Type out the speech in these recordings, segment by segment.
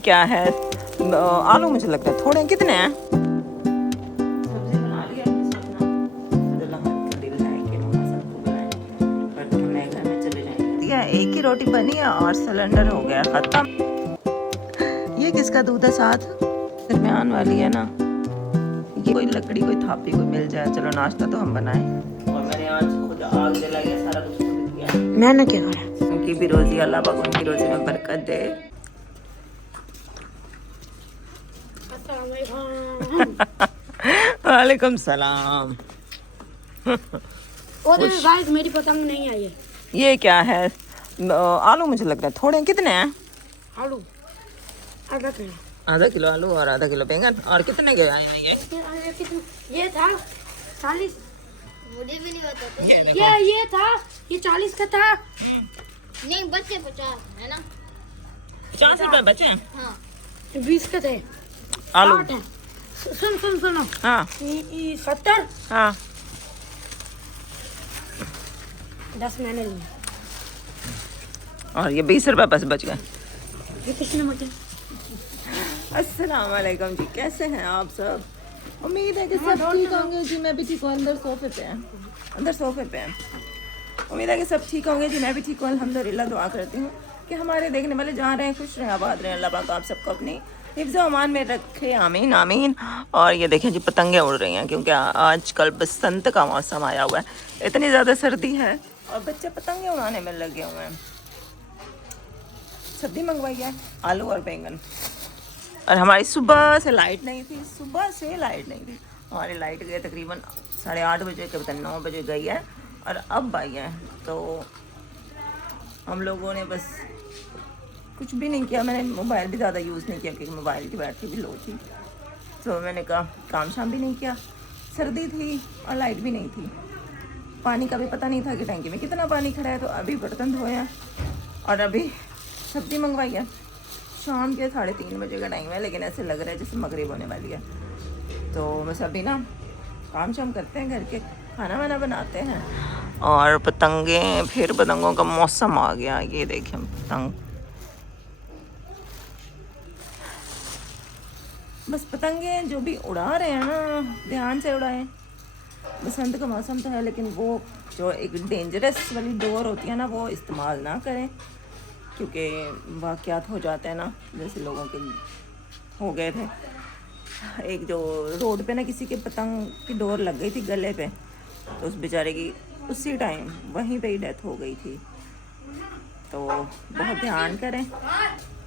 क्या है आलू मुझे लगता है थोड़े कितने हैं। सब्जी बना लिया दिल है कि मम्मा सबको बनाए पर तो मैं घर में चले जाएंगे। एक ही रोटी बनी है और सिलेंडर हो गया खत्म। ये किसका दूध है साथ दरमियान वाली है ना। ये कोई लकड़ी कोई थापी कोई मिल जाए चलो नाश्ता तो हम बनाए। और मैंने आज खुद आग जलाई है सारा कुछ खुद किया। मैंने क्या करा उनकी भी रोजी अल्लाह पाक उनकी रोजी में बरकत दे। वालेकुम सलाम। गाइस मेरी पतंग नहीं आई है। ये क्या है आलू मुझे लगता है थोड़े कितने हैं। आलू आधा किलो आलू और आधा किलो बैंगन और कितने के आए हैं ये था 40। मुझे भी नहीं पता ये था ये 40 का था। नहीं बच्चे 50 है ना 50 रुपए बचे हैं। हाँ 20 का थे आलू। सुनो हाँ 70। हाँ 10 मैंने लिए और ये 20 रुपए बस बच गए। ये किसने मटे। अस्सलाम वालेकुम जी कैसे हैं आप सब। उम्मीद है कि सब ठीक होंगे जी। मैं भी ठीक हूँ अंदर सोफे पे हैं उम्मीद है कि सब ठीक होंगे जी। मैं भी ठीक हूँ अल्हम्दुलिल्लाह। दुआ करती हूँ कि हमारे देखने वाले जहाँ रहे खुश रहें आबाद रहें। अल्लाह पाक आप सबको अपनी हिफ्ज़ अमान में रखे आमीन आमीन। और ये देखें जी पतंगे उड़ रही हैं क्योंकि आजकल बसंत का मौसम आया हुआ है। इतनी ज़्यादा सर्दी है और बच्चे पतंगे उड़ाने में लगे हुए हैं। सब्जी मंगवाई है आलू और बैंगन। और हमारी सुबह से लाइट नहीं थी हमारी लाइट गई तकरीबन 8:30 बजे के पता 9 बजे गई है और अब आई है। तो हम लोगों ने बस कुछ भी नहीं किया। मैंने मोबाइल भी ज़्यादा यूज़ नहीं किया क्योंकि मोबाइल की बैटरी भी लो थी। तो मैंने कहा काम शाम भी नहीं किया। सर्दी थी और लाइट भी नहीं थी। पानी का भी पता नहीं था कि टंकी में कितना पानी खड़ा है। तो अभी बर्तन धोए हैं और अभी सब्ज़ी मंगवाई है। शाम के 3:30 बजे का टाइम है लेकिन ऐसे लग रहा है जैसे मगरिब होने वाली है। तो बस अभी ना काम शाम करते हैं घर के खाना वाना बनाते हैं और पतंगों का मौसम आ गया। ये देखें पतंग बस पतंगे जो भी उड़ा रहे हैं ना ध्यान से उड़ाएं। बसंत का मौसम तो है लेकिन वो जो एक डेंजरस वाली डोर होती है ना वो इस्तेमाल ना करें क्योंकि वाक़यात हो जाते हैं ना जैसे लोगों के हो गए थे। एक जो रोड पे ना किसी के पतंग की डोर लग गई थी गले पे तो उस बेचारे की उसी टाइम वहीं पे ही डेथ हो गई थी। तो बहुत ध्यान करें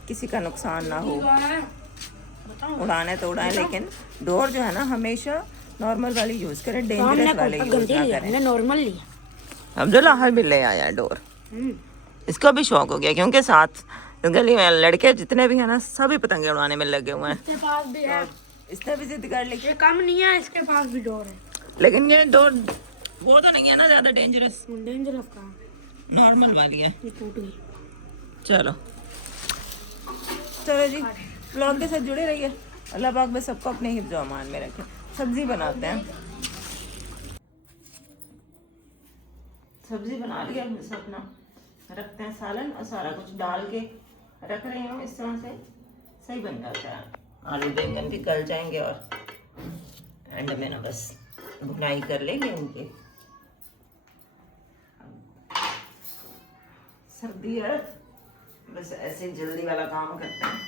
किसी का नुकसान ना हो। उड़ाने तो उड़ाएं लेकिन डोर जो है ना हमेशा नॉर्मल वाली यूज़ करें डेंजरस वाले यूज़ ना करें। नॉर्मल लिया अब्दुल्ला भी ले आया डोर। इसका भी शौक हो गया क्योंकि साथ गली में लड़के जितने भी हैं ना सभी पतंगे उड़ाने में लगे हुए हैं। इसके पास भी है इसने भी जिद कर ली। ये कम नहीं है इसके पास भी डोर है लेकिन ये डोर वो तो नहीं है ना ज़्यादा डेंजरस का नॉर्मल वाली है। ये टूट गई। चलो जी ब्लॉग के साथ जुड़े रहिए। अल्लाह पाक बस सबको अपने हिफ्ज़ अमान में रखे। सब्जी बनाते हैं। सब्जी बना लिया बस अपना रखते हैं सालन और सारा कुछ डाल के रख रही हूँ। इस तरह से सही बन जाता है। आलू बैंगन भी गल जाएंगे और एंड में ना बस भुनाई कर लेंगे उनके। सर्दी है बस ऐसे जल्दी वाला काम करते हैं।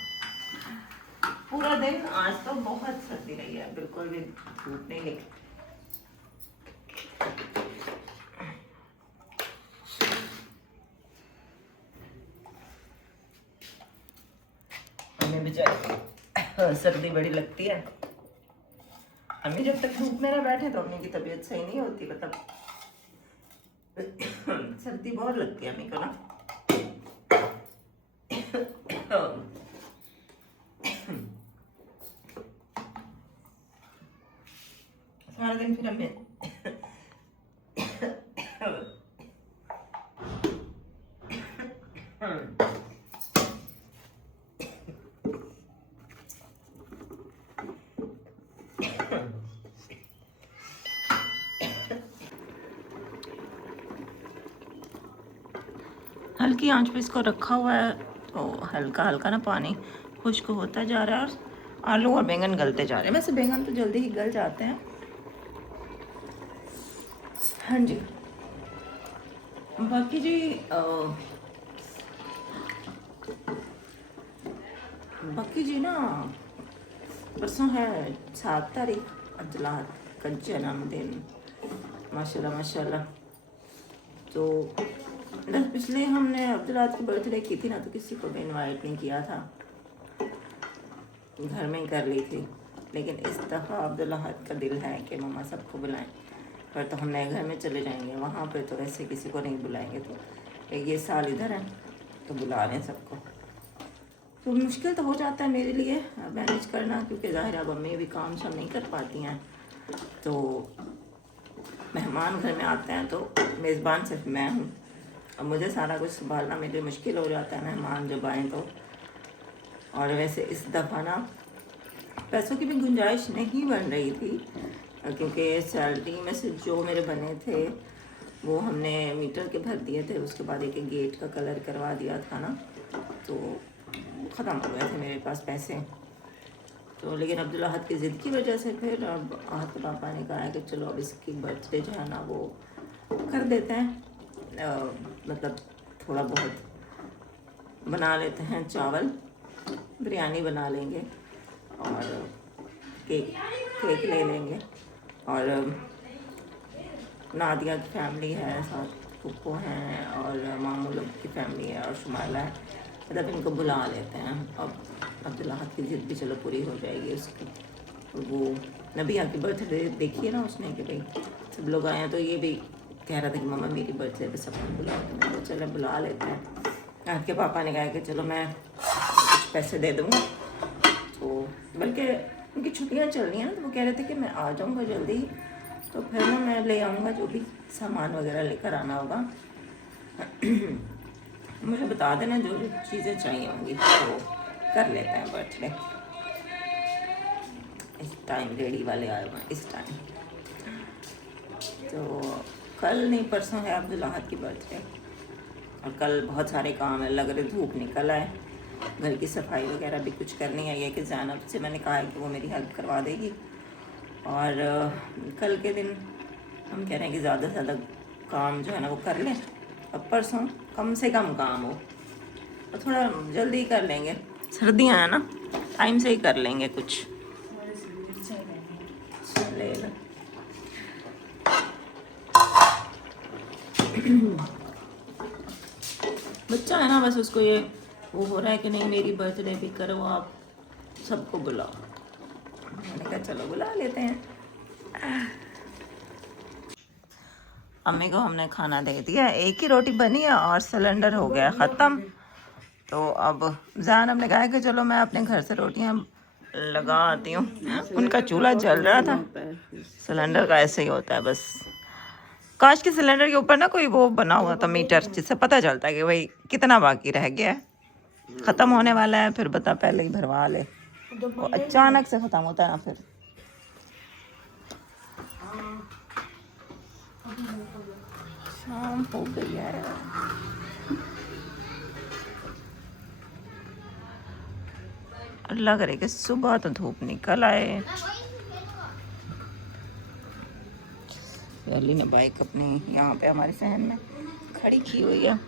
पूरा दिन आज तो बहुत सर्दी रही है बिल्कुल भी धूप नहीं निकली। हमें बेचारी सर्दी बड़ी लगती है। हमें जब तक धूप में ना बैठे तो अम्मी की तबीयत सही नहीं होती। मतलब सर्दी बहुत लगती है अम्मी को ना। सारा दिन फिर हमें हल्की आंच पे इसको रखा हुआ है तो हल्का हल्का ना पानी खुश्क होता जा रहा है और आलू और बैंगन गलते जा रहे हैं। वैसे बैंगन तो जल्दी ही गल जाते हैं। हाँ जी, बाकी जी बाकी जी ना, परसों है 7 तारीख, अब्दुल्लाह का जन्मदिन। माशाल्लाह माशाल्लाह। तो पिछले हमने अब्दुल्लाह की बर्थडे की थी ना, तो किसी को भी इनवाइट नहीं किया था, घर में ही कर ली थी। लेकिन इस दफ़ा अब्दुल्लाह का दिल है कि मम्मा सबको बुलाएं, पर तो हम नए घर में चले जाएंगे, वहाँ पे तो वैसे किसी को नहीं बुलाएंगे। तो ये साल इधर है तो बुला लें सबको। तो मुश्किल तो हो जाता है मेरे लिए मैनेज करना, क्योंकि ज़ाहिर अब मम्मी भी काम शाम नहीं कर पाती हैं। तो मेहमान घर में आते हैं तो मेज़बान सिर्फ मैं हूँ, अब मुझे सारा कुछ संभालना मेरे लिए मुश्किल हो जाता है मेहमान जब आएँ तो। और वैसे इस दफ़ा ना पैसों की भी गुंजाइश नहीं बन रही थी, क्योंकि सैलरी में से जो मेरे बने थे वो हमने मीटर के भर दिए थे। उसके बाद एक गेट का कलर करवा दिया था ना, तो ख़त्म हो गए थे मेरे पास पैसे। तो लेकिन अब्दुल्लाह की ज़िद की वजह से फिर अब आहत के पापा ने कहा कि चलो अब इसकी बर्थडे जो है ना वो कर देते हैं, मतलब थोड़ा बहुत बना लेते हैं, चावल बिरयानी बना लेंगे और केक ले लेंगे। और नादिया की फैमिली है, साथ पुप्पो हैं और मामू लोग की फैमिली है और शुमाइला है, मतलब इनको बुला लेते हैं। अब अब्दुल्लाह की ज़िद भी चलो पूरी हो जाएगी उसकी। वो नबिया की बर्थडे देखिए ना उसने कि भाई सब लोग आए हैं, तो ये भी कह रहा था कि मम्मा मेरी बर्थडे पे सबको बुलाओ, तो मैंने चलो बुला लेते हैं। आज के पापा ने कहा कि चलो मैं कुछ पैसे दे दूँगा, तो बल्कि उनकी छुट्टियाँ चल रही हैं ना, तो वो कह रहे थे कि मैं आ जाऊँगा जल्दी, तो फिर ना मैं ले आऊँगा जो भी सामान वगैरह लेकर आना होगा। मुझे बता देना जो जो चीज़ें चाहिए होंगी, तो कर लेते हैं बर्थडे। इस टाइम रेडी वाले आए हुए इस टाइम। तो कल नहीं परसों है अब्दुल्लाह की बर्थडे, और कल बहुत सारे काम है, लग रहे धूप निकल आए, घर की सफाई वगैरह भी कुछ करनी है। ये कि ज़ैनब से मैंने कहा है कि वो मेरी हेल्प करवा देगी। और कल के दिन हम कह रहे हैं कि ज़्यादा से ज़्यादा काम जो है ना वो कर लें, अब परसों कम से कम काम हो, और थोड़ा जल्दी कर लेंगे, सर्दियाँ हैं ना, टाइम से ही कर लेंगे कुछ। ले लो। बच्चा है ना, बस उसको ये वो हो रहा है कि नहीं मेरी बर्थडे भी करो, आप सबको बुलाओ। मैंने कहा चलो बुला लेते हैं। अम्मी को हमने खाना दे दिया, एक ही रोटी बनी है और सिलेंडर हो गया ख़त्म। तो अब ज़ैनब ने कहा कि चलो मैं अपने घर से रोटियां लगा आती हूँ। उनका चूल्हा जल रहा था, सिलेंडर का ऐसे ही होता है बस। काश के सिलेंडर के ऊपर ना कोई वो बना हुआ था मीटर, जिससे पता चलता है कि भाई कितना बाकी रह गया है, ख़त्म होने वाला है, फिर बता पहले ही भरवा ले। वो अचानक से ख़त्म होता है ना फिर। शाम हो गई है, लग रही कि सुबह तो धूप निकल आए। अली ने बाइक अपनी यहाँ पे हमारे सहन में खड़ी की हुई है।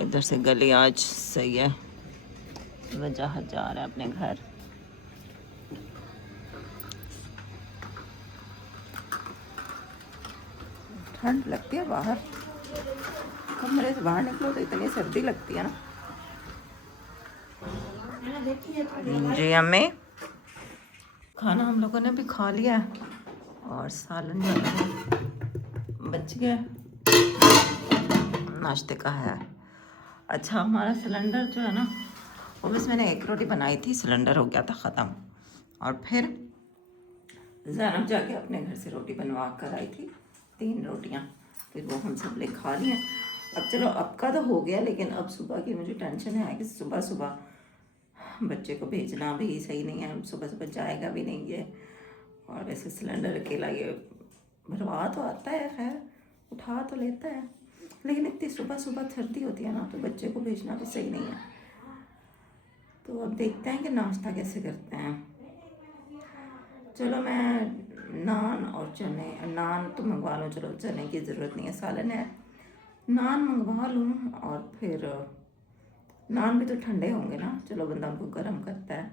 इधर से गली आज सही है, वजह जा रहा है अपने घर। ठंड लगती है बाहर, कमरे से बाहर निकलो तो इतनी सर्दी लगती है ना। जी अम्मी, खाना हम लोगों ने भी खा लिया और सालन जो है बच गया, नाश्ते का है। अच्छा हमारा सिलेंडर जो है ना, वो बस मैंने एक रोटी बनाई थी, सिलेंडर हो गया था ख़त्म, और फिर ज़ैनब जाके अपने घर से रोटी बनवा कर आई थी, 3 रोटियां, फिर वो हम सब ले खा लिए। अब चलो अब का तो हो गया, लेकिन अब सुबह की मुझे टेंशन है कि सुबह सुबह बच्चे को भेजना भी सही नहीं है, सुबह सुबह जाएगा भी नहीं है। और ऐसे सिलेंडर अकेला ये भरवा तो आता है, खैर उठा तो लेता है, लेकिन इतनी सुबह सुबह सर्दी होती है ना, तो बच्चे को भेजना भी सही नहीं है। तो अब देखते हैं कि नाश्ता कैसे करते हैं। चलो मैं नान और चने, नान तो मंगवा लूँ, चलो चने की ज़रूरत नहीं है, सालन है, नान मंगवा लूँ। और फिर नान भी तो ठंडे होंगे ना, चलो बंदा उनको गर्म करता है।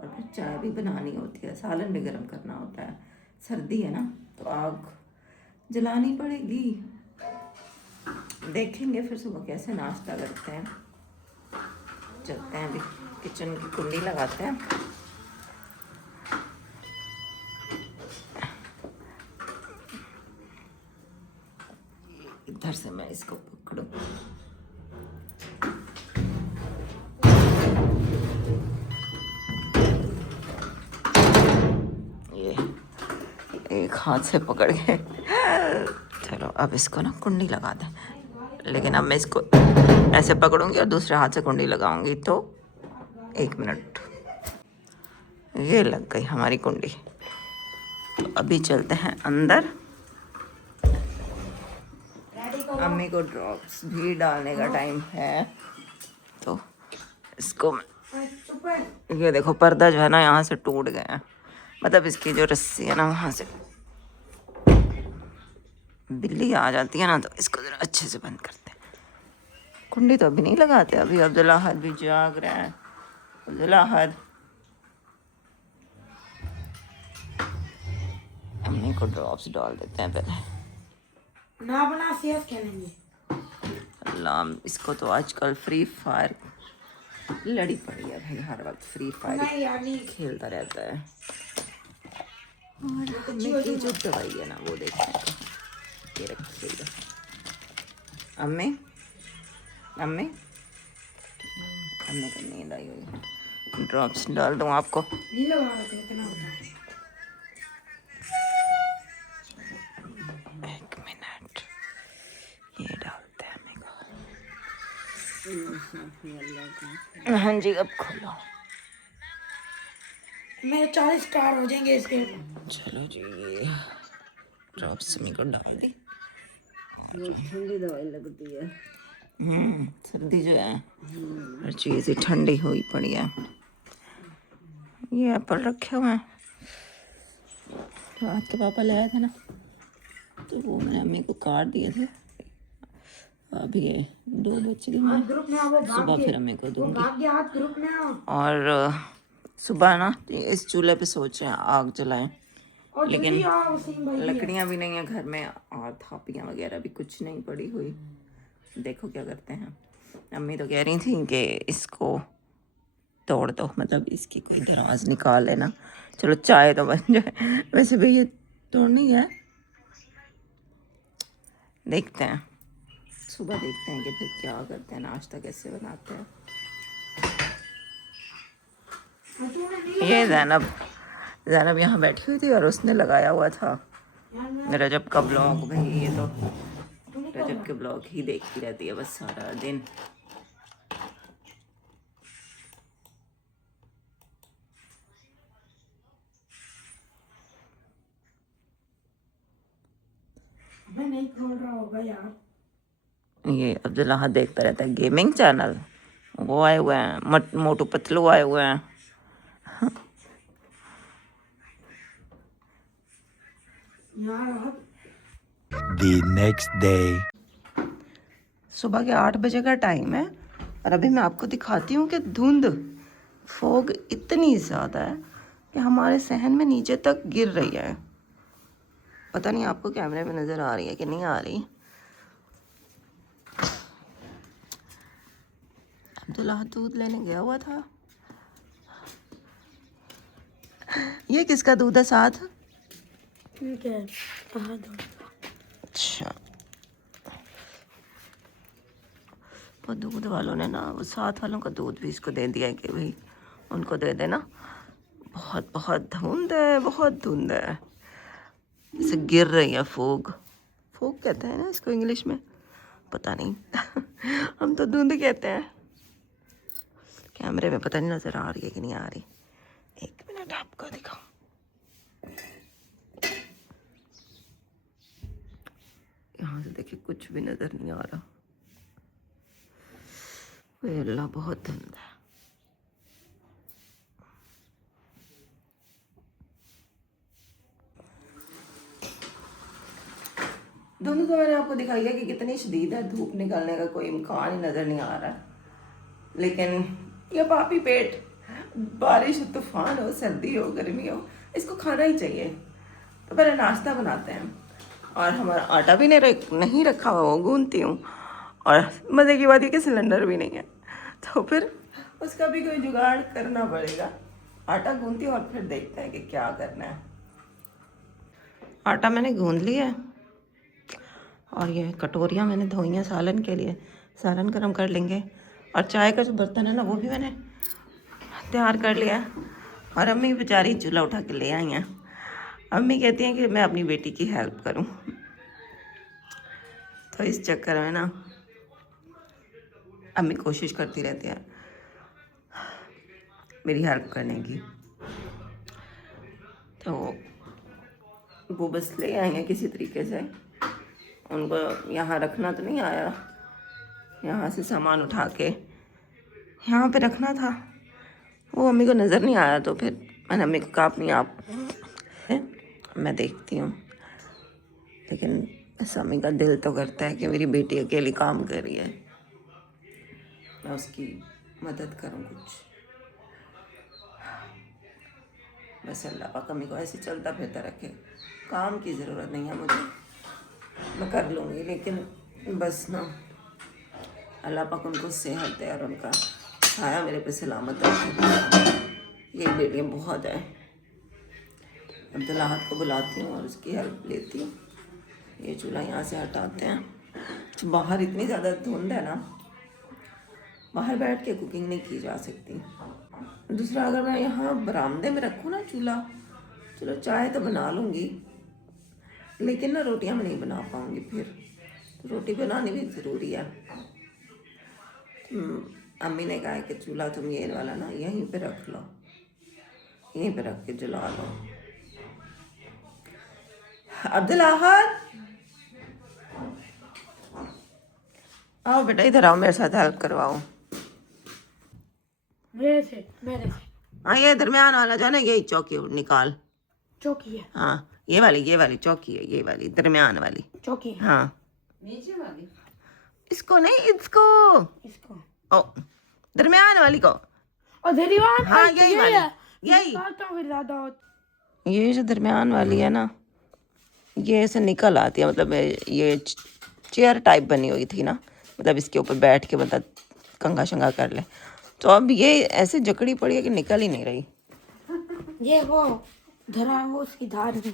और फिर चाय भी बनानी होती है, सालन भी गर्म करना होता है, सर्दी है ना तो आग जलानी पड़ेगी। देखेंगे फिर सुबह कैसे नाश्ता करते हैं। चलते हैं अभी किचन की कुंडी लगाते हैं। इधर से मैं इसको पकड़ूं। ये एक हाथ से पकड़ के, चलो अब इसको ना कुंडी लगा दें। लेकिन अब मैं इसको ऐसे पकड़ूंगी और दूसरे हाथ से कुंडी लगाऊंगी तो 1 मिनट। ये लग गई हमारी कुंडी। तो अभी चलते हैं अंदर। अम्मी को ड्रॉप्स भी डालने का टाइम है, तो इसको ये देखो पर्दा जो है ना यहाँ से टूट गया है, मतलब इसकी जो रस्सी है ना वहाँ से बिल्ली आ जाती है ना, तो इसको ज़रा अच्छे से बंद करते हैं। कुंडी तो अभी नहीं लगाते, अभी अब्दुल अहद भी जाग रहे हैं। अब्दुल अहद, अम्मी को ड्रॉप्स डाल देते हैं पहले। ना बना सेफ खेलेंगे। अल्लाह, इसको तो आजकल फ्री फायर लड़ी पड़ी है भाई, हर वक्त फ्री फायर खेलता रहता है। और अम्मी की जो दवाई है ना वो देखते हैं, ये रखी है अम्मी। अम्मी अम्मी को नींद आई हुई है, ड्रॉप्स डाल दूँ आपको। नहीं लगा रहे इतना होता। 1 मिनट, ये डालते हैं अम्मी को। हाँ जी अब खोलो। मेरे 40 स्टार हो जाएंगे इसके। चलो जी, ड्रॉप्स अम्मी को डाल दी। ठंडी दवाई लगती है। सर्दी जो है हर चीज़ ही ठंडी हुई पड़ी है। ये एप्पल रखे हुए हैं, रात तो पापा ले आए थे ना, तो वो मैंने अम्मी को काट दिए थे। अभी ये 2 बच गए, मैं ग्रुप में आओ, सुबह फिर अम्मी को दूंगी। भाग गया हाथ ग्रुप में आओ। और सुबह ना इस चूल्हे पे सोचे हैं आग जलाएं, और लेकिन जल्दी आओ वसीम भाई। लकड़ियाँ भी नहीं है घर में और थापियाँ वगैरह भी कुछ नहीं पड़ी हुई। देखो क्या करते हैं। अम्मी तो कह रही थी कि इसको तोड़ दो, मतलब इसकी कोई दराज निकाल लेना, चलो चाय तो बन जाए। वैसे भी ये तोड़नी है, देखते हैं सुबह, देखते हैं कि फिर क्या करते हैं, नाश्ता कैसे बनाते हैं। ये ज़ैनब यहाँ बैठी हुई थी और उसने लगाया हुआ था रजब का ब्लॉग। भाई ये तो रजब के ब्लॉग ही देखती रहती है बस सारा दिन। मैं नहीं खोल रहा होगा यार। ये अब्दुल्ला देखता रहता है गेमिंग चैनल। वो आए हुए हैं, मोटू पतलू आए हुए हैं। The next day. सुबह के 8 बजे का टाइम है और अभी मैं आपको दिखाती हूँ कि धुंध, फोग इतनी ज़्यादा है कि हमारे सहन में नीचे तक गिर रही है। पता नहीं आपको कैमरे में नज़र आ रही है कि नहीं आ रही। अब्दुल्ला दूध लेने गया हुआ था। ये किसका दूध है साथ? ठीक है। अच्छा, वो दूध वालों ने ना, वो साथ वालों का दूध भी इसको दे दिया है कि भाई उनको दे देना। बहुत बहुत धुंध है, बहुत धुंध है, जैसे गिर रही है फोग। फोग कहते हैं ना इसको इंग्लिश में, पता नहीं। हम तो धुंध कहते हैं। कैमरे में पता नहीं नज़र आ रही है कि नहीं आ रही। 1 मिनट आपको दिखाऊं। यहाँ से देखिए कुछ भी नज़र नहीं आ रहा। ओए अल्लाह, बहुत धुंध है। दोनों तो मैंने आपको दिखाई है कि कितनी शदीद है, धूप निकलने का कोई इम्कान ही नज़र नहीं आ रहा। लेकिन ये पापी पेट, बारिश हो, तूफान हो, सर्दी हो, गर्मी हो, इसको खाना ही चाहिए। तो पहले नाश्ता बनाते हैं। और हमारा आटा भी नहीं रखा हुआ, वो गूंथती हूँ। और मज़े की बात है कि सिलेंडर भी नहीं है, तो फिर उसका भी कोई जुगाड़ करना पड़ेगा। आटा गूंथती हूँ और फिर देखते हैं कि क्या करना है। आटा मैंने गूंथ लिया है और ये कटोरियाँ मैंने धोई हैं सालन के लिए, सालन गर्म कर लेंगे। और चाय का जो बर्तन है ना, वो भी मैंने तैयार कर लिया है। और अम्मी बेचारी चूल्हा उठा के ले आई हैं। अम्मी कहती हैं कि मैं अपनी बेटी की हेल्प करूं, तो इस चक्कर में ना अम्मी कोशिश करती रहती है मेरी हेल्प करने की। तो वो बस ले आई हैं किसी तरीके से। उनको यहाँ रखना तो नहीं आया, यहाँ से सामान उठा के यहाँ पे रखना था, वो अम्मी को नज़र नहीं आया। तो फिर मैंने अम्मी को कहा अपनी आप मैं देखती हूँ। लेकिन बस अम्मी का दिल तो करता है कि मेरी बेटी अकेली काम कर रही है, मैं उसकी मदद करूँ कुछ। बस अल्लाह पाक अम्मी को ऐसे चलता फिरता रखे। काम की ज़रूरत नहीं है मुझे, मैं कर लूँगी। लेकिन बस ना अल्लाह पाक उनको सेहत दे और उनका छाया मेरे पे सलामत रखे। यही बेटियाँ बहुत है। अब्दुल्लाहत को बुलाती हूँ और उसकी हेल्प लेती हूँ। ये चूल्हा यहाँ से हटाते हैं। बाहर इतनी ज़्यादा धुंध है ना, बाहर बैठ के कुकिंग नहीं की जा सकती। दूसरा, अगर मैं यहाँ बरामदे में रखूँ ना चूल्हा, चलो चाय तो बना लूँगी, लेकिन ना रोटियाँ मैं नहीं बना पाऊँगी। फिर रोटी बनानी भी ज़रूरी है। अम्मी ने कहा है कि चूल्हा तुम ये वाला ना यहीं पे रख लो, यहीं पे रख के जला लो। अब्दुल्लाहत आओ बेटा, इधर आओ, मेरे साथ हेल्प करवाओ। मेरे से हाँ, ये दरमियान वाला जो है ना, यही चौकी निकाल। चौकी है, हाँ, ये वाली चौकी है, ये वाली दरमियान वाली चौकी है। हाँ, नीचे वाली, इसको नहीं, इसको, इसको ओ दरमियान वाली को। और दीवार, हाँ, यही वाली, यही। फिर ज्यादा ये जो दरमियान वाली है ना, ये ऐसे निकल आती है। मतलब ये चेयर टाइप बनी हुई थी ना, मतलब इसके ऊपर बैठ के मतलब कंघा शंगा कर ले। तो अब ये ऐसे जकड़ी पड़ी है कि निकल ही नहीं रही। ये वो धरा है, वो उसकी धार है।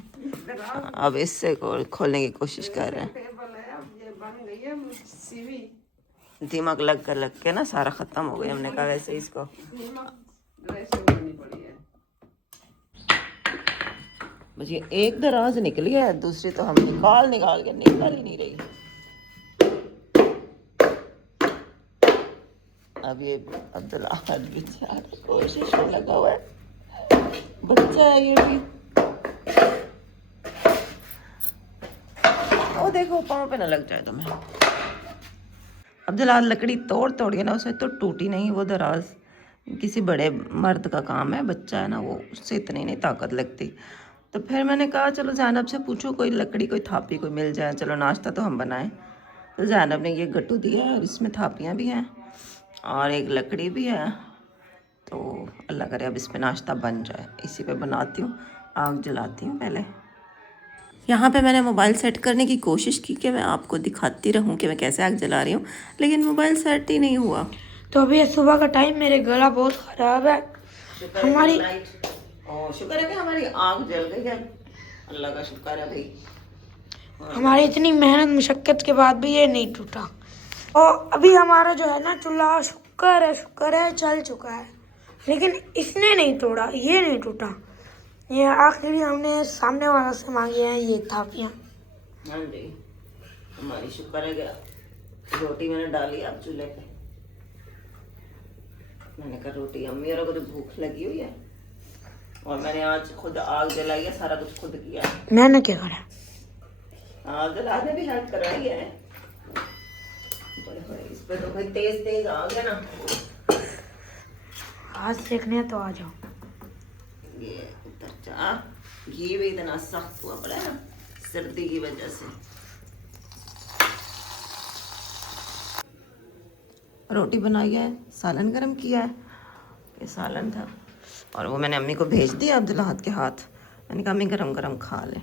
अब इससे खोलने की कोशिश कर रहे हैं। दिमाग लग के ना सारा ख़त्म हो गया। हमने कहा वैसे इसको बस ये एक दराज निकली है, दूसरी तो हम निकाल के निकल ही नहीं रही। अब ये अब्दुल्लाहत बेचारा कोशिश में लगा हुआ है, बच्चा है ये भी। ओ देखो, पाँव पे ना लग जाए तुम्हें। अब्दुल्लाहत लकड़ी तोड़ के ना, उसे तो टूटी नहीं। वो दराज किसी बड़े मर्द का काम है, बच्चा है ना, वो उससे इतनी नहीं ताकत लगती। तो फिर मैंने कहा चलो ज़ैनब से पूछो कोई लकड़ी, कोई थापी कोई मिल जाए, चलो नाश्ता तो हम बनाएं। तो ज़ैनब ने ये गट्टू दिया है और इसमें थापियाँ भी हैं और एक लकड़ी भी है। तो अल्लाह करे अब इस पे नाश्ता बन जाए। इसी पे बनाती हूँ, आग जलाती हूँ पहले। यहाँ पे मैंने मोबाइल सेट करने की कोशिश की कि मैं आपको दिखाती रहूँ कि मैं कैसे आग जला रही हूँ, लेकिन मोबाइल सेट ही नहीं हुआ। तो अभी सुबह का टाइम, मेरे गला बहुत ख़राब है। हमारी शुक्र है कि हमारी आग जल गई है, अल्लाह का शुक्र है भाई। हमारी इतनी मेहनत मुशक्क़त के बाद भी ये नहीं टूटा। और अभी हमारा जो है ना चूल्हा, शुक्र है चल चुका है, लेकिन इसने नहीं तोड़ा, ये नहीं टूटा। ये आखिरी हमने सामने वाला से मांगी है ये थापियाँ। हाँ जी, हमारी शुक्र है कि रोटी मैंने डाली अब चूल्हे पे। मैंने कहा रोटी, अम्मी और को तो भूख लगी हुई है और मैंने आज खुद आग जलाई है, सारा कुछ खुद किया है। मैंने क्या करा? हाँ, जला ने भी हेल्प करवाई है। इस पे तो भाई तेज आ गया ना। आज देखने तो आ जाओ। ये उतर जा, घी भी इतना सख्त हुआ पड़ा है ना सर्दी की वजह से। रोटी बनाई है, सालन गरम किया है, ये सालन था और वो मैंने अम्मी को भेज दिया अब्दुल्लाहद के हाथ। मैंने कहा अम्मी गरम गरम खा लें।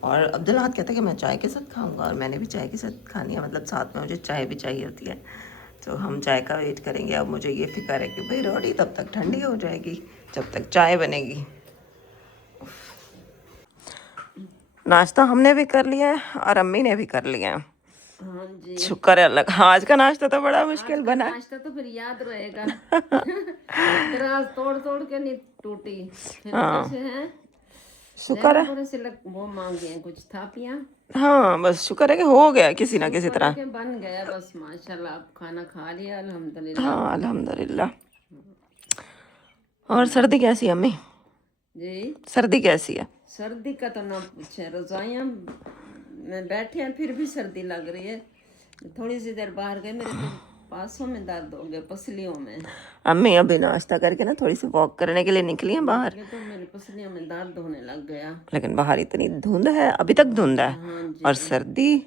और अब्दुल्लाहद कहता है कि मैं चाय के साथ खाऊंगा और मैंने भी चाय के साथ खानी है, मतलब साथ में मुझे चाय भी चाहिए होती है। तो हम चाय का वेट करेंगे। अब मुझे ये फिक्र है कि भाई रोटी तब तक ठंडी हो जाएगी जब तक चाय बनेगी। नाश्ता हमने भी कर लिया है और अम्मी ने भी कर लिया है। हाँ जी, शुक्र है अल्लाह। आज का नाश्ता तो बड़ा मुश्किल बना। नाश्ता तो फिर याद रहेगा। दराज तोड़ तोड़ के नहीं टूटी। फिर ऊपर से है शुक्र है। थोड़े से वो मांगे हैं कुछ थापियाँ हाँ बस शुक्र है कि हो गया किसी ना किसी तरह। के बन गया बस माशाल्लाह। आप खाना खा लिया अल्हम्दुलिल्लाह। हाँ अल्हम्दुलिल्लाह। और सर्दी कैसी है अम्मी? जी, सर्दी कैसी है? सर्दी का तो ना पूछे, रजाइयाँ में बैठे हैं फिर भी सर्दी लग रही है। थोड़ी सी देर बाहर गए मेरे तो पासों में दर्द हो गए, पसलियों में। अम्मी अभी नाश्ता करके ना थोड़ी सी वॉक करने के लिए निकली हैं बाहर, ये तो मेरी पसलियों में दर्द होने लग गया। लेकिन बाहर इतनी धुंध है, अभी तक धुंध है हाँ जी, और सर्दी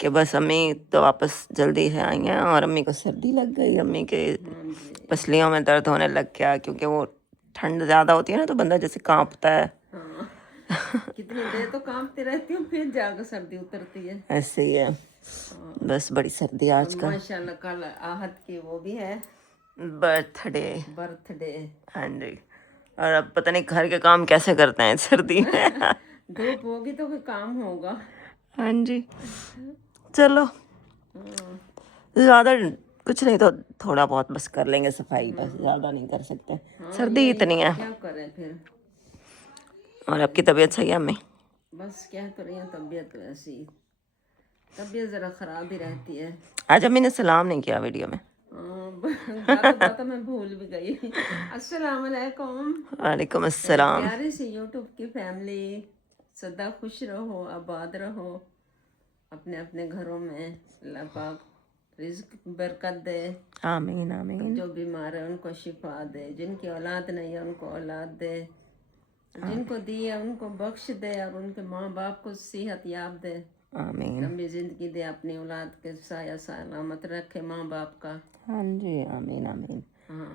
के बस अम्मी तो वापस जल्दी से आई हैं और अम्मी को सर्दी लग गई। अम्मी के हाँ जी, पसलियों में दर्द होने लग गया क्योंकि वो ठंड ज़्यादा होती है ना तो बंदा जैसे कांपता है। हाँ। कितनी देर तो कांपती रहती हूँ फिर जाकर सर्दी उतरती है। ऐसे ही है बस, बड़ी सर्दी आज का। माशाल्लाह कल आहत की वो भी है बर्थडे। बर्थडे। हाँ जी। और अब पता नहीं घर के काम कैसे करते हैं सर्दी में। धूप होगी तो कोई काम होगा। हाँ जी चलो, ज़्यादा कुछ नहीं तो थोड़ा बहुत बस कर लेंगे सफाई, बस ज़्यादा नहीं कर सकते। सर्दी इतनी है। क्या करें फिर। और आपकी तबीयत सही है अम्मी? बस क्या करें, तबीयत वैसी, तबीयत ज़रा ख़राब ही रहती है। आज अम्मी ने सलाम नहीं किया वीडियो में। बात मैं भूल भी गई। अस्सलाम वालेकुम। वालेकुम अस्सलाम। प्यारे से यूट्यूब की फैमिली, सदा खुश रहो, आबाद रहो अपने अपने घरों में। अल्लाह पाक रिज़्क बरकत दे। आमीन आमीन। जो बीमार है उनको शिफा दे, जिनकी औलाद नहीं है उनको औलाद दे, जिनको दी है उनको बख्श दे और उनके माँ बाप को सेहत याब दे, आमीन। लंबी जिंदगी दे, अपनी औलाद के साया सलामत रखे माँ बाप का। हाँ जी आमीन आमीन। हाँ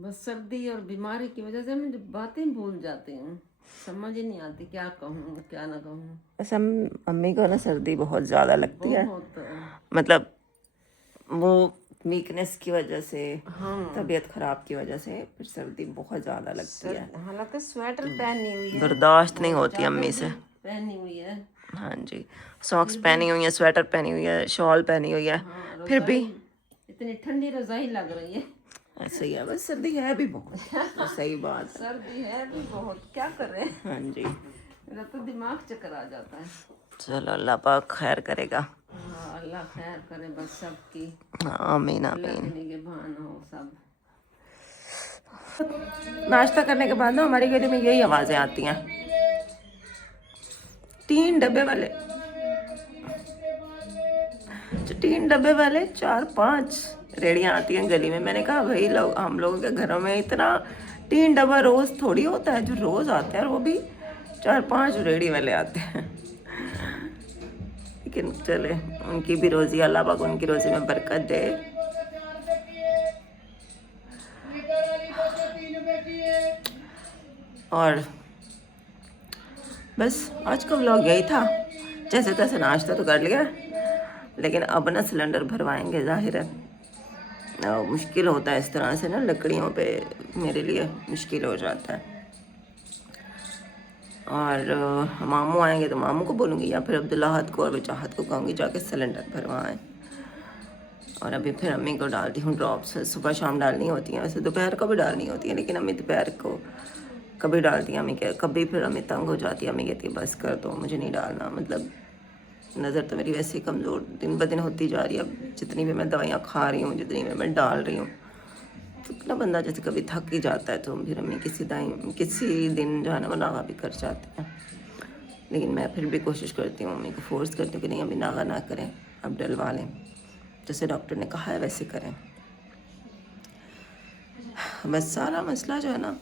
बस सर्दी और बीमारी की वजह से मैं बातें भूल जाती हूँ, समझ ही नहीं आती क्या कहूँ क्या ना कहूँ। बस हम अम्मी को ना सर्दी बहुत ज़्यादा लगती है, बहुत मतलब वो वीकनेस की वजह से, हाँ तबीयत ख़राब की वजह से फिर सर्दी बहुत ज़्यादा लगती है। हालांकि स्वेटर पहनी हुई है, बर्दाश्त नहीं होती अम्मी से। पहनी हुई है। हाँ जी, सॉक्स पहनी हुई है, स्वेटर पहनी हुई है, शॉल पहनी हुई है, फिर भी इतनी ठंडी रजाई लग रही है। ऐसे ही है, बस सर्दी है भी बहुत। तो सही बात है। सर्दी है भी बहुत, क्या करें। हाँ जी मेरा तो दिमाग चक्कर आ जाता है। चलो अल्लाह पाक खैर करेगा। हाँ अल्लाह खैर करे बस सबकी, आमीन आमीन। निगहबान हो सब। नाश्ता करने के बाद ना हमारी गली में यही आवाज़ें आती हैं, 3 डब्बे वाले, 4-5 रेड़ियाँ आती हैं गली में। मैंने कहा भाई लोग, हम लोगों के घरों में इतना 3 डब्बा रोज़ थोड़ी होता है, जो रोज़ आते हैं और वो भी 4-5 रेड़ी वाले आते हैं। लेकिन चले, उनकी भी रोज़ी, अल्लाह पाक उनकी रोज़ी में बरकत दे। और बस आज का व्लॉग यही था। जैसे तैसे नाश्ता तो कर लिया, लेकिन अब ना सिलेंडर भरवाएंगे, जाहिर है मुश्किल होता है इस तरह से ना, लकड़ियों पे मेरे लिए मुश्किल हो जाता है। और मामू आएंगे तो मामू को बोलूँगी या फिर अब्दुल्लाहद को और वजाहत को कहूँगी जाके सिलेंडर भरवाएं। और अभी फिर अम्मी को डालती हूँ ड्रॉप्स, सुबह शाम डालनी होती हैं, वैसे दोपहर को भी डालनी होती है, लेकिन अम्मी दोपहर को कभी डालती हैं अम्मी के, कभी फिर अम्मी तंग हो जाती है, अम्मी कहती है बस कर दो, मुझे नहीं डालना। मतलब नज़र तो मेरी वैसे ही कमज़ोर दिन ब दिन होती जा रही है। अब जितनी भी मैं दवाइयाँ खा रही हूँ, जितनी भी मैं डाल रही हूँ, तो ना बंदा जैसे कभी थक ही जाता है, तो फिर अम्मी किसी दिन जो है ना वो नागा भी कर जाती हैं। लेकिन मैं फिर भी कोशिश करती हूँ, अम्मी को फोर्स करती हूँ कि नहीं अम्मी नागा ना करें, अब डलवा लें, जैसे डॉक्टर ने कहा है वैसे करें। बस सारा मसला जो है ना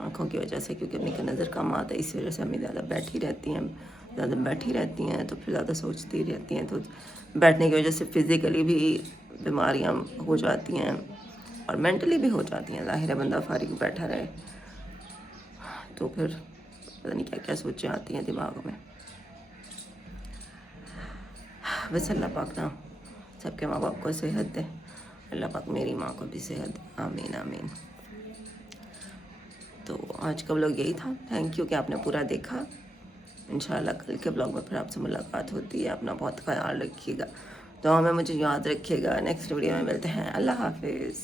आँखों की वजह से, क्योंकि अम्मी का नज़र कम आता है, इस वजह से अम्मी ज़्यादा बैठी रहती हैं, ज़्यादा बैठी रहती हैं तो फिर ज़्यादा सोचती रहती हैं, तो बैठने की वजह से फिज़िकली भी बीमारियां हो जाती हैं और मेंटली भी हो जाती हैं। ज़ाहिर है बंदा फारिग बैठा रहे तो फिर पता नहीं क्या क्या सोचें आती हैं दिमाग में। बस अल्लाह पाक ना सबके माँ बाप को सेहत दे, अल्लाह पाक मेरी माँ को भी सेहत दे, आमीन आमीन। तो आज का व्लॉग यही था। थैंक यू कि आपने पूरा देखा। इंशाल्लाह कल के ब्लॉग में फिर आपसे मुलाकात होती है। अपना बहुत ख्याल रखिएगा, तो हमें मुझे याद रखिएगा। नेक्स्ट वीडियो में मिलते हैं। अल्लाह हाफिज़।